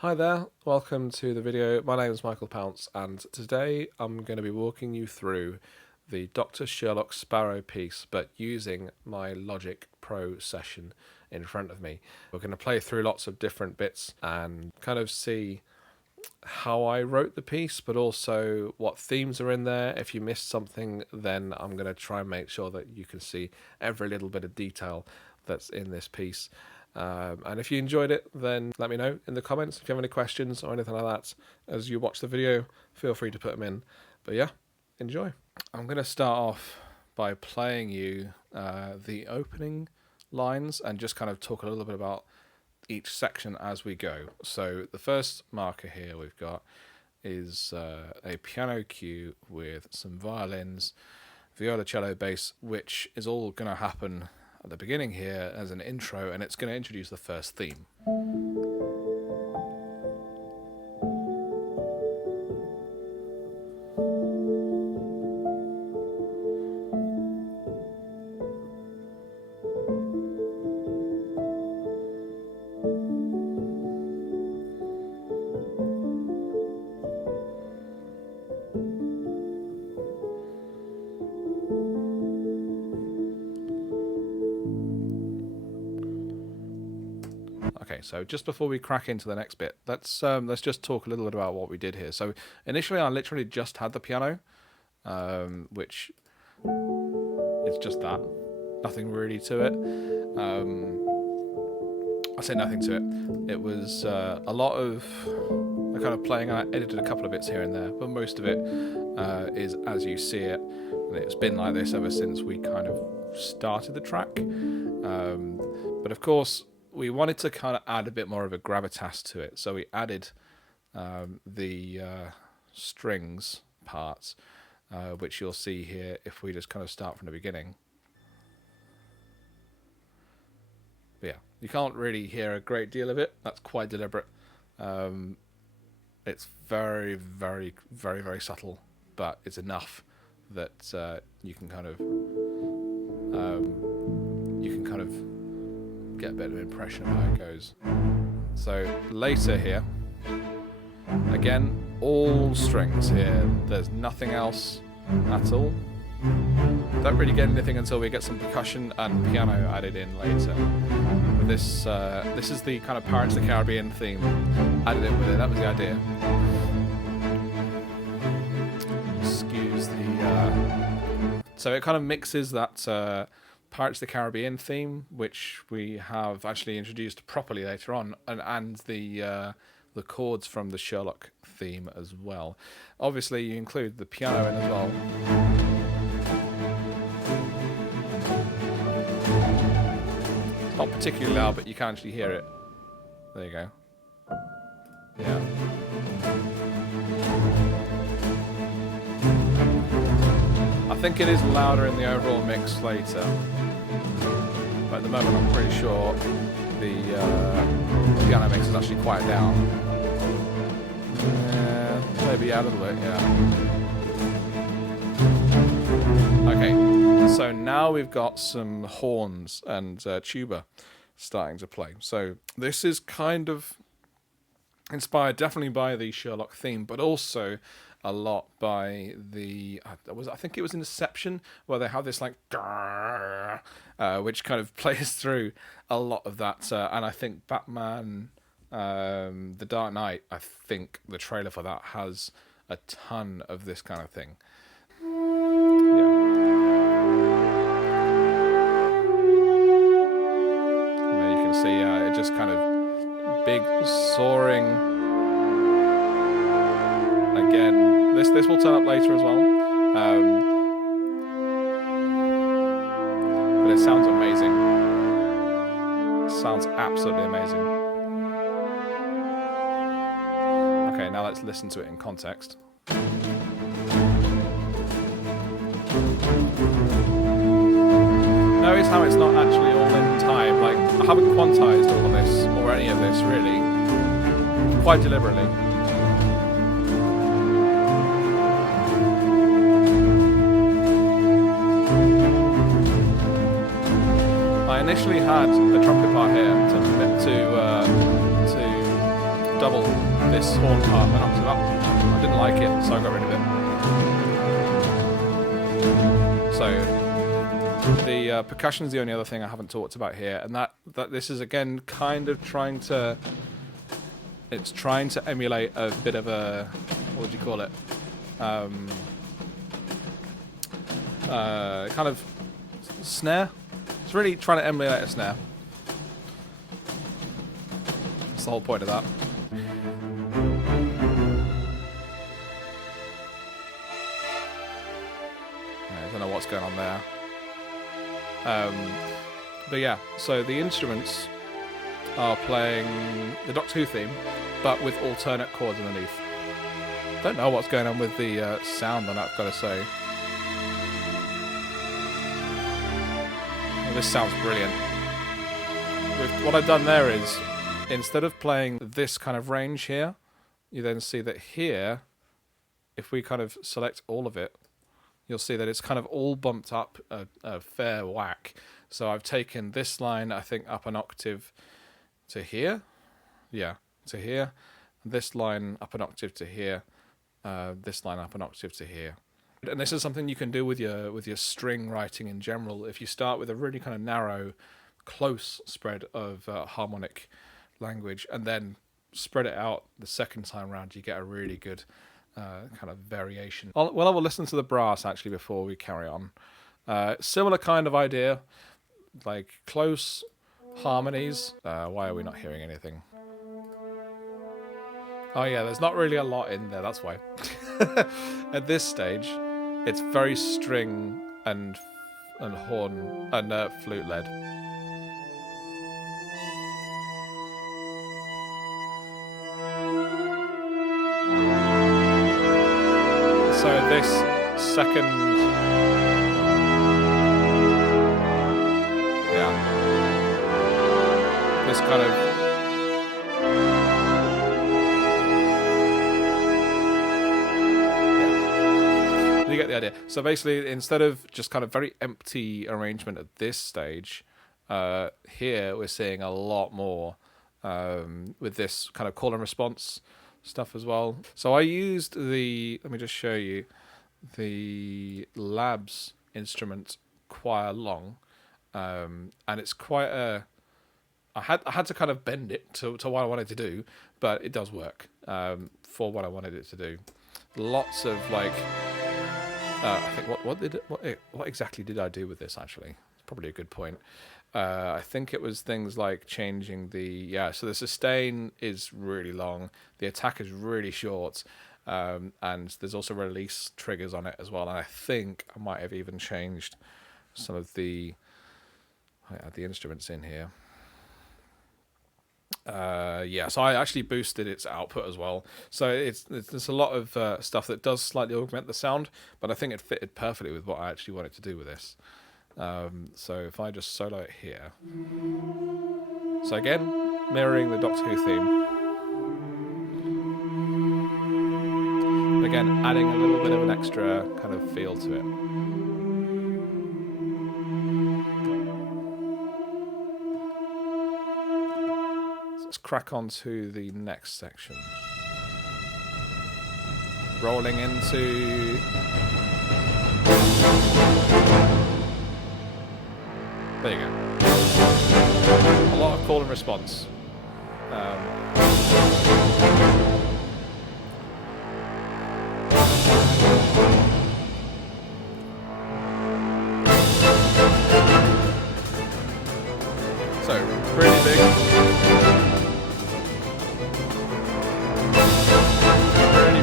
Hi there, welcome to the video. My name is Michael Pounce, and today I'm going to be walking you through the Dr. Sherlock Sparrow piece, but using my Logic Pro session in front of me. We're going to play through lots of different bits and kind of see how I wrote the piece, but also what themes are in there. If you missed something, then I'm going to try and make sure that you can see every little bit of detail that's in this piece. And if you enjoyed it, then let me know in the comments. If you have any questions or anything like that as you watch the video, feel free to put them in. But yeah, enjoy. I'm going to start off by playing you the opening lines and just kind of talk a little bit about each section as we go. So the first marker here we've got is a piano cue with some violins, viola, cello, bass, which is all going to happen at the beginning here as an intro, and it's going to introduce the first theme. Okay, so just before we crack into the next bit, let's just talk a little bit about what we did here. So initially I literally just had the piano, which is just that. Nothing really to it. I say nothing to it. It was a lot of kind of playing. I edited a couple of bits here and there, but most of it is as you see it. And it's been like this ever since we kind of started the track. But of course, we wanted to kind of add a bit more of a gravitas to it, so we added the strings parts, which you'll see here if we just kind of start from the beginning. But yeah, you can't really hear a great deal of it. That's quite deliberate. It's very, very, very, very subtle, but it's enough that you can kind of get a bit of an impression of how it goes. So later here, again, all strings here. There's nothing else at all. Don't really get anything until we get some percussion and piano added in later. But this is the kind of Pirates of the Caribbean theme. Added in with it. That was the idea. Excuse the. So it kind of mixes that. Pirates of the Caribbean theme, which we have actually introduced properly later on, and the chords from the Sherlock theme as well. Obviously, you include the piano in as well. It's not particularly loud, but you can actually hear it. There you go. Yeah. I think it is louder in the overall mix later, but at the moment I'm pretty sure the piano mix is actually quieted down. Maybe a little bit, yeah. Okay, so now we've got some horns and tuba starting to play. So this is kind of inspired definitely by the Sherlock theme, but also a lot by the I think it was Inception, where they have this like which kind of plays through a lot of that, and I think Batman The Dark Knight, I think the trailer for that has a ton of this kind of thing. Yeah. And there you can see it just kind of big soaring. Again, this will turn up later as well, but it sounds amazing. It sounds absolutely amazing. Okay, now let's listen to it in context. Notice how it's not actually all in time. Like, I haven't quantized all of this or any of this really, quite deliberately. I initially had a trumpet part here to double this horn part an octave up. I didn't like it, so I got rid of it. So the percussion is the only other thing I haven't talked about here, and that this is again kind of trying to emulate a bit of a, what would you call it? Kind of snare. It's really trying to emulate a snare. That's the whole point of that. I don't know what's going on there. But yeah, so the instruments are playing the Doctor Who theme, but with alternate chords underneath. Don't know what's going on with the sound on that, I've got to say. Well, this sounds brilliant. What I've done there is, instead of playing this kind of range here, you then see that here, if we kind of select all of it, you'll see that it's kind of all bumped up a fair whack. So I've taken this line, I think, up an octave to here. Yeah, to here. This line up an octave to here. This line up an octave to here. And this is something you can do with your string writing in general. If you start with a really kind of narrow, close spread of harmonic language, and then spread it out the second time round, you get a really good kind of variation. I will listen to the brass actually before we carry on. Similar kind of idea, like close harmonies. Why are we not hearing anything? Oh yeah, there's not really a lot in there, that's why. At this stage, it's very string and horn and flute led. So this second, yeah, this kind of, you get the idea. So basically, instead of just kind of very empty arrangement at this stage, here we're seeing a lot more with this kind of call and response stuff as well. So I used let me just show you, the Labs instrument choir long, and it's quite a, I had to kind of bend it to what I wanted to do, but it does work for what I wanted it to do. Lots of like, I think what exactly did I do with this actually? It's probably a good point. I think it was things like changing so the sustain is really long, the attack is really short, and there's also release triggers on it as well. And I think I might have even changed some of the instruments in here. So I actually boosted its output as well. So there's a lot of stuff that does slightly augment the sound, but I think it fitted perfectly with what I actually wanted to do with this. So if I just solo it here. So again, mirroring the Doctor Who theme. Again, adding a little bit of an extra kind of feel to it. So let's crack on to the next section. Rolling into... There you go. A lot of call and response. So, really big.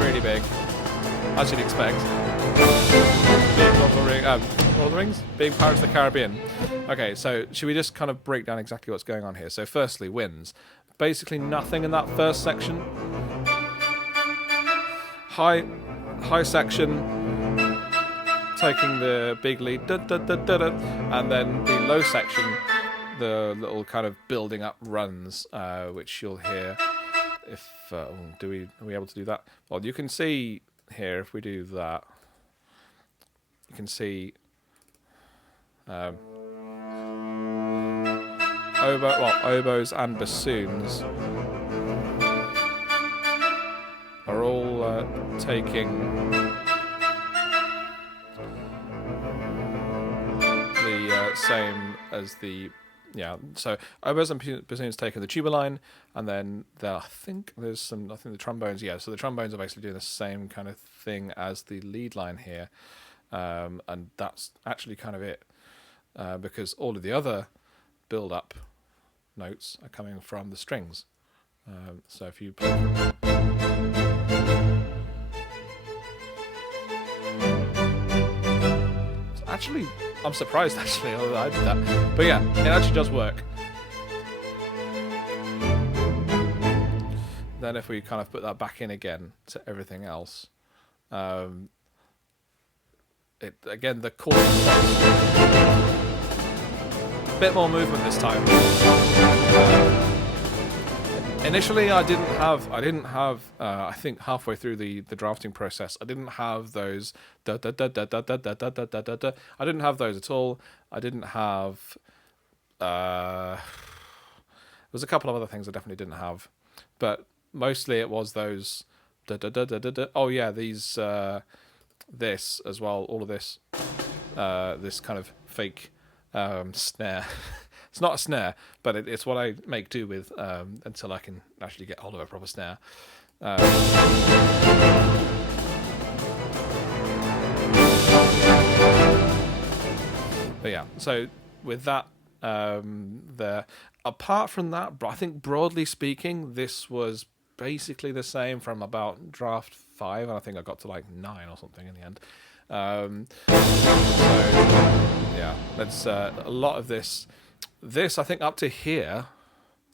Really big. As you'd expect. Big Lord of the Rings. Lord of the Rings? Big Pirates of the Caribbean. Okay, so should we just kind of break down exactly what's going on here? So firstly, winds. Basically nothing in that first section. High section, taking the big lead, and then the low section, the little kind of building up runs, which you'll hear. If are we able to do that? Well, you can see here if we do that, you can see. Oboes and bassoons taking the same as the so oboes and bassoons taking the tuba line, and then I think the trombones. Yeah, so the trombones are basically doing the same kind of thing as the lead line here, and that's actually kind of it, because all of the other build-up notes are coming from the strings. So if you play. Actually, I'm surprised actually that I did that. But yeah, it actually does work. Then if we kind of put that back in again to everything else, again the chord, a bit more movement this time. Initially, I didn't have. I think halfway through the drafting process, I didn't have those da da da da da da da da da da da. I didn't have those at all. I didn't have. There was a couple of other things I definitely didn't have, but mostly it was those da da da da da da. Oh yeah, these this as well. All of this, this kind of fake snare. It's not a snare, but it's what I make do with until I can actually get hold of a proper snare. But yeah, so with that, apart from that, I think broadly speaking, this was basically the same from about draft 5, and I think I got to like 9 or something in the end. So yeah, that's a lot of this. This, I think, up to here.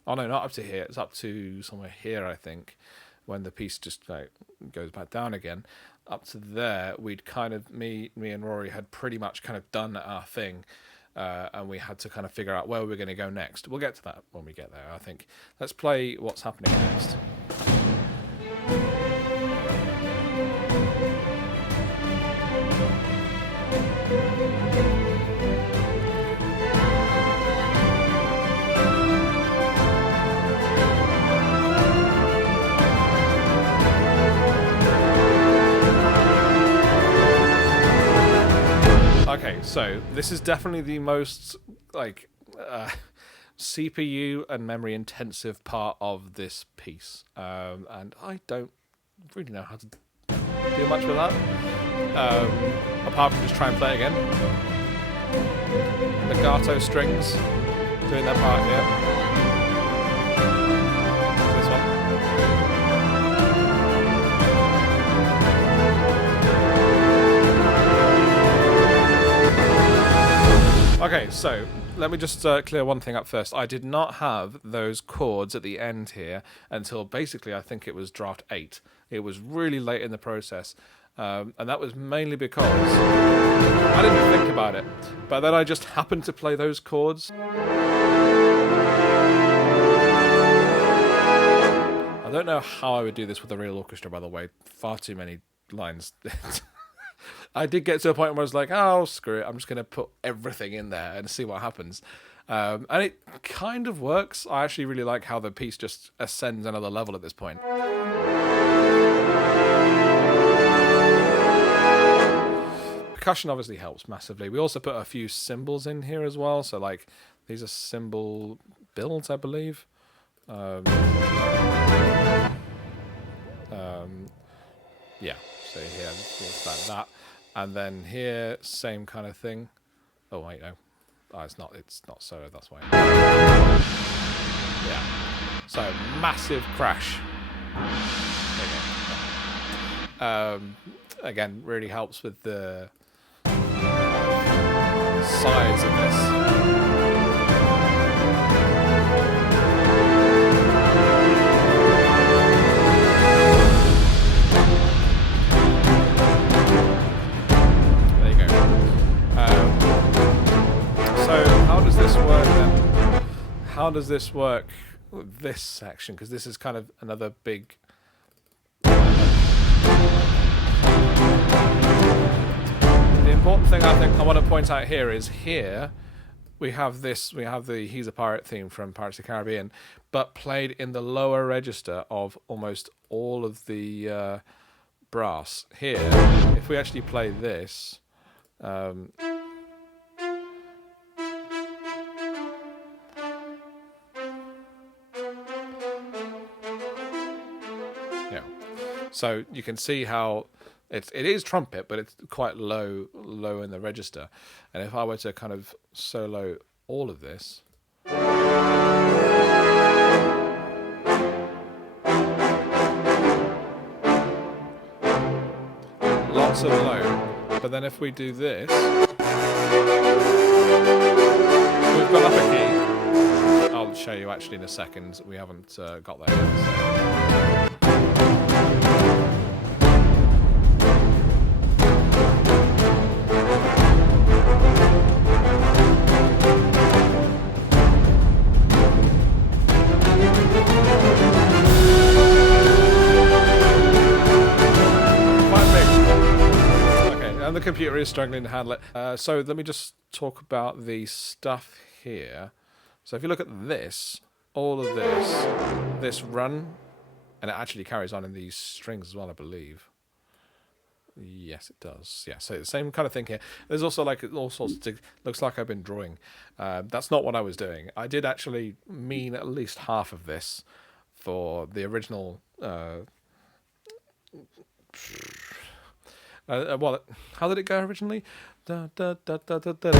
Oh no, not up to here. It's up to somewhere here, I think, when the piece just like goes back down again. Up to there, we'd kind of me and Rory had pretty much kind of done our thing, and we had to kind of figure out where we're going to go next. We'll get to that when we get there, I think. Let's play what's happening next. Okay, so this is definitely the most like CPU and memory intensive part of this piece, and I don't really know how to do much with that, apart from just try and play it again. Legato strings doing their part here. This one. Okay, so let me just clear one thing up first. I did not have those chords at the end here until basically I think it was draft 8. It was really late in the process, and that was mainly because I didn't think about it, but then I just happened to play those chords. I don't know how I would do this with a real orchestra, by the way. Far too many lines. I did get to a point where I was like, oh, screw it, I'm just going to put everything in there and see what happens. And it kind of works. I actually really like how the piece just ascends another level at this point. Percussion obviously helps massively. We also put a few cymbals in here as well. So, like, these are cymbal builds, I believe. Yeah, so here it's like that, and then here same kind of thing. Oh wait, no, it's not solo. That's why. Yeah, so massive crash. Again, really helps with the size of this. How does this work with this section? Because this is kind of another big... The important thing I think I want to point out here is here we have the He's a Pirate theme from Pirates of the Caribbean, but played in the lower register of almost all of the brass. Here, if we actually play this, yeah. So you can see how it is trumpet, but it's quite low in the register. And if I were to kind of solo all of this, lots of low. But then if we do this, we've got up a key. I'll show you actually in a second. We haven't got there yet. So. And the computer is struggling to handle it. So let me just talk about the stuff here. So if you look at this, all of this run, and it actually carries on in these strings as well, I believe. Yes, it does. Yeah, so the same kind of thing here. There's also like all sorts of, looks like I've been drawing. That's not what I was doing. I did actually mean at least half of this for the original... well, how did it go originally? Da, da, da, da, da, da. So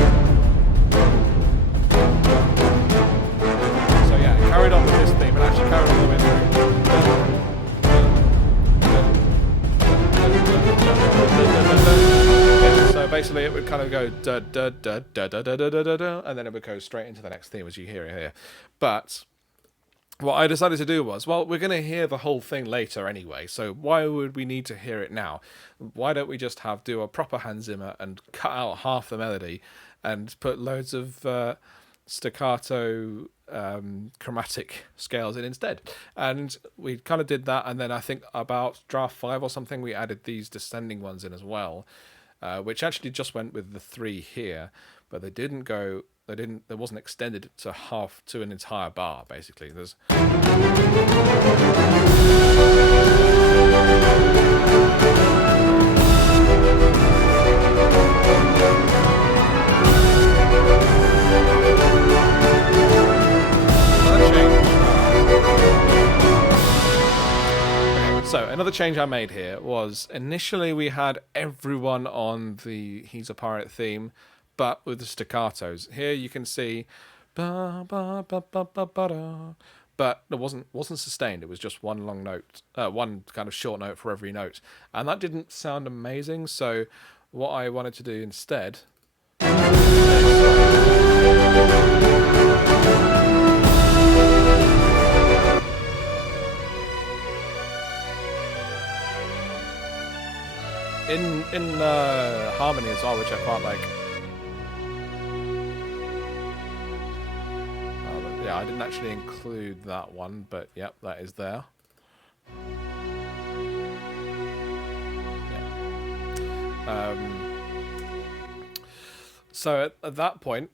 yeah, it carried on with this theme, and actually carried on the way through. So basically, it would kind of go da da da da da da da da da, and then it would go straight into the next theme, as you hear it here. But what I decided to do was, well, we're going to hear the whole thing later anyway, so why would we need to hear it now? Why don't we just do a proper Hans Zimmer and cut out half the melody and put loads of staccato chromatic scales in instead? And we kind of did that, and then I think about draft 5 or something, we added these descending ones in as well, which actually just went with the 3 here, but they didn't go... There wasn't extended to an entire bar, basically. There's So another change I made here was initially we had everyone on the He's a Pirate theme, but with the staccatos. Here you can see, ba, ba, ba, ba, ba, ba, da. But it wasn't sustained. It was just one long note, one kind of short note for every note, and that didn't sound amazing. So what I wanted to do instead. In harmony as well, which I quite like. Yeah, I didn't actually include that one, but yep, that is there. Yeah. So at that point,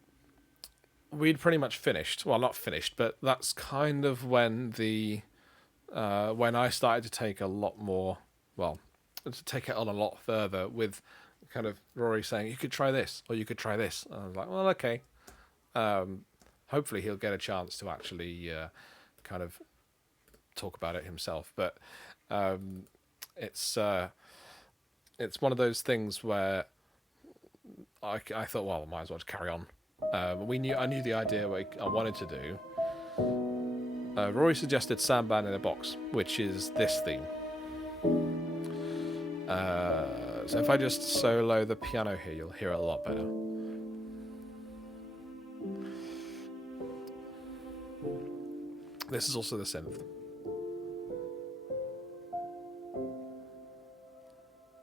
we'd pretty much finished. Well, not finished, but that's kind of when when I started to take a lot more. Well, to take it on a lot further with kind of Rory saying, you could try this, or you could try this. And I was like, well, okay. Hopefully he'll get a chance to actually kind of talk about it himself. But it's one of those things where I thought, well, I might as well just carry on. I knew the idea what I wanted to do. Rory suggested Sandman in a Box, which is this theme. So if I just solo the piano here, you'll hear it a lot better. This is also the synth.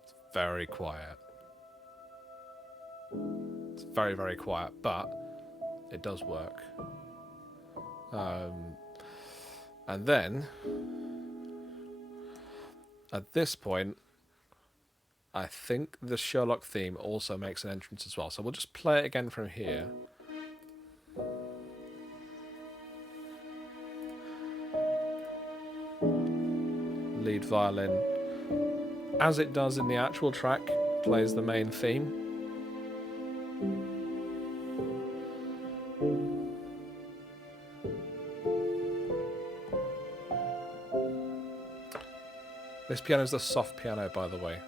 It's very quiet. It's very, very quiet, but it does work. And then, at this point, I think the Sherlock theme also makes an entrance as well. So we'll just play it again from here. Lead violin. as it does in the actual track, plays the main theme. This piano is the soft piano, by the way,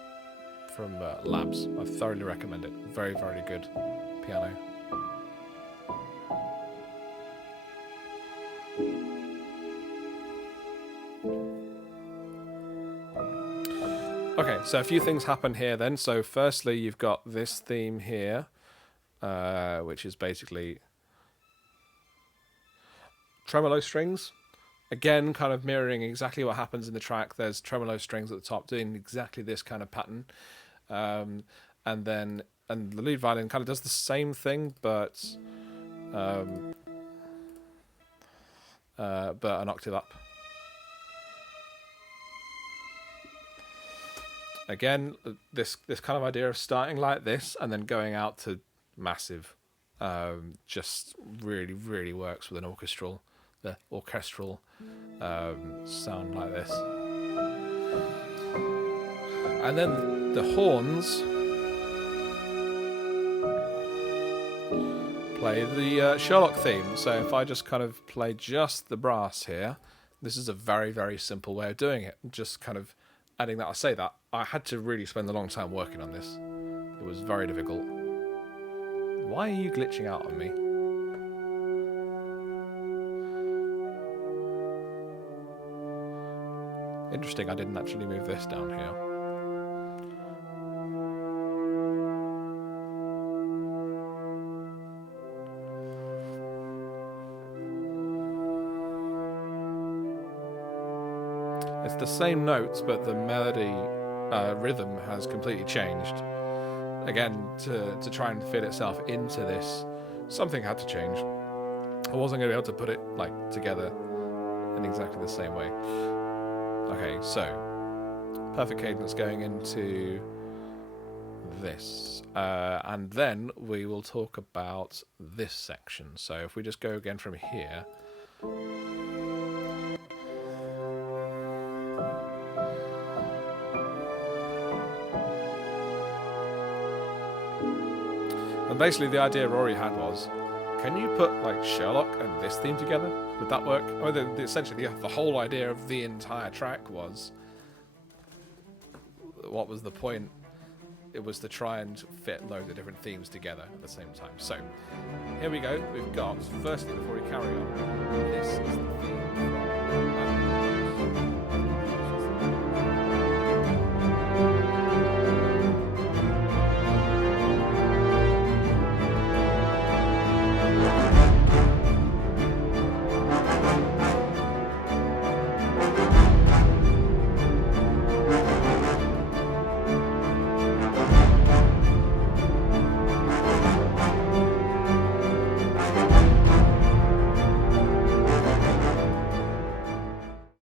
from Labs. I thoroughly recommend it. Very, very good piano. Okay, so a few things happen here then. So firstly, you've got this theme here, which is basically tremolo strings. Again, kind of mirroring exactly what happens in the track. There's tremolo strings at the top doing exactly this kind of pattern. And the lead violin kind of does the same thing, but an octave up. Again, this kind of idea of starting like this and then going out to massive just really, really works with an orchestral sound like this. And then the horns play the Sherlock theme. So if I just kind of play just the brass here, this is a very, very simple way of doing it. Just kind of adding that. I say that I had to really spend a long time working on this. It was very difficult. Why are you glitching out on me? Interesting, I didn't actually move this down here. It's the same notes, but the melody rhythm has completely changed. Again, to try and fit itself into this, something had to change. I wasn't going to be able to put it like together in exactly the same way. Okay, so perfect cadence going into this, and then we will talk about this section. So if we just go again from here. And basically the idea Rory had was, can you put like Sherlock and this theme together? Would that work? I mean, essentially the whole idea of the entire track was, what was the point? It was to try and fit loads of different themes together at the same time. So here we go. We've got, firstly, before we carry on, this is the theme from